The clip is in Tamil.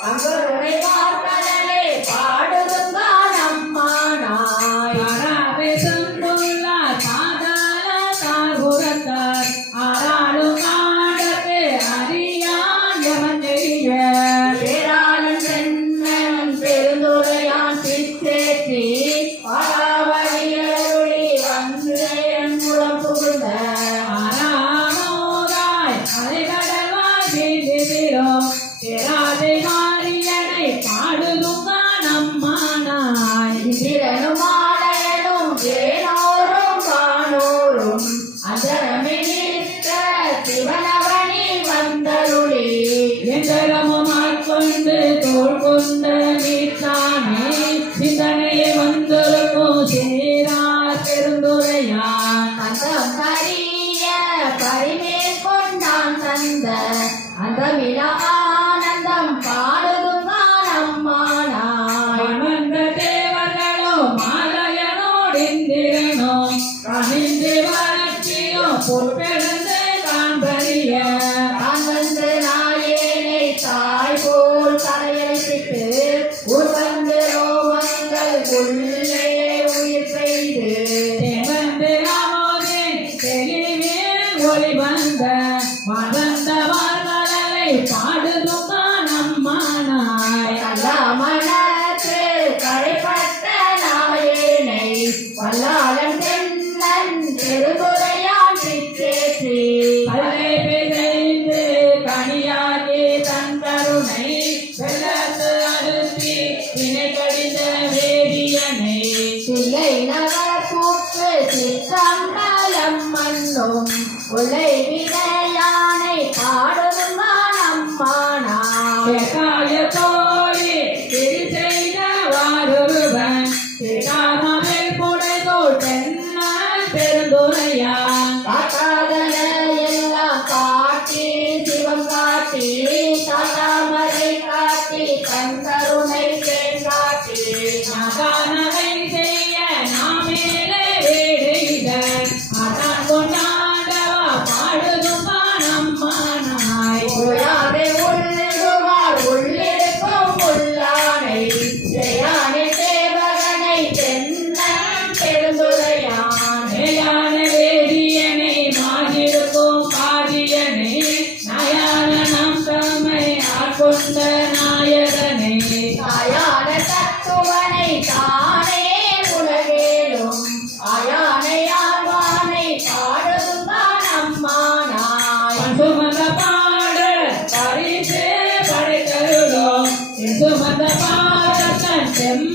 அங்கருணை வார்கடலே பாடுதுங்கான் அம்மானாய் பராபேசந்துள்ள சாதார தாகுரத்தார் ஆராளும் ஆடத்து அறியான் எவன் தெரிய பேராளன் சென்னன் பெருந்துரையான் பிச்சேற்றி பாராவடியருளி வந்து என் குலம் புகுந்த ஆராமோதாய் அலைகடலாய் வீழ்ந்திரோம் பெறாதை மாறியனை பாடுதுங்கான் அம்மானாய் இந்திரனும் ஆலயனும் ஏனோரும் காணோரும் அந்தரமே நிற்க சிவனவனி வந்தருளி எந்தரமாய் கொண்டு தோள் கொண்ட நீத்தானே சிந்தனையை வந்திருக்கும் சீரார் பெருந்துரையான் அந்தம் கரிய பரிமேல் கொண்டான் தந்த அந்த விழா ஆனந்தம் பாடுதுங்கான் அம்மானாய் வந்த தேவர்களோ மாலையனோடு இந்திரனோ கனிந்து வளர்ச்சியோ பொற்பெழுந்து காண்பறிய தான் வந்து நாயேனை தாய் போல் தலையெழுப்பிட்டு உருவந்து ரோமங்கள் உள்ளே உயிர் செய்து தேவந்து ராமோதே தெளிவே ஒளி வந்த வளர்ந்த வாழ்வலை பாடுதுங்கான் அம்மானாய் கல்லாமணத்து கடைப்பட்ட நாயேனை வல்லாளன் தென்னன் பெருந்துரையான் பிச்சேற்றி பல்லை பிசைந்து கனியாகி தன் கருணை வெள்ளத்து அழுத்தி வினை கடிந்த வேதியனை சிலை நகர் கூட்டு சிற்றம்பலம் மண்ணும் உலை விடையானை பாடுதுங்கான் அம்மானாய் கேட்டாய தோழி திரு செய்த வாருருவன் கேட்டாமல் புடைதோள் தென்னல் பெருந்துரையான் காட்டாதன எல்லாம் காட்டி சிவம் காட்டி தாத்தாமரை காட்டி கண் கருணை தேன் காட்டி நகை செய்ய நாமேலே வேடைதன் அதான் கொண்டாண்டவா பாடுதுங்கான் அம்மானாய் ஓயாதே உள்ளுவார் உள்ளிருக்கும் உள்ளானை ஜெயானை தேவகனை தென்னன் பெருந்துரையான் மேலான வேதியனை மாதிருக்கும் பாதியனை நயான நம் தம்மை ஆட்கொண்ட நாயகனை தாயான தத்துவனை தானே உலகேலும் ஆயானை ஆழ்வானை பாடுதுங்கான் அம்மானாய் சுமந்த பாடல் பரிசு படைத்தருளோ சுமந்த பாடத்தன் செம்ம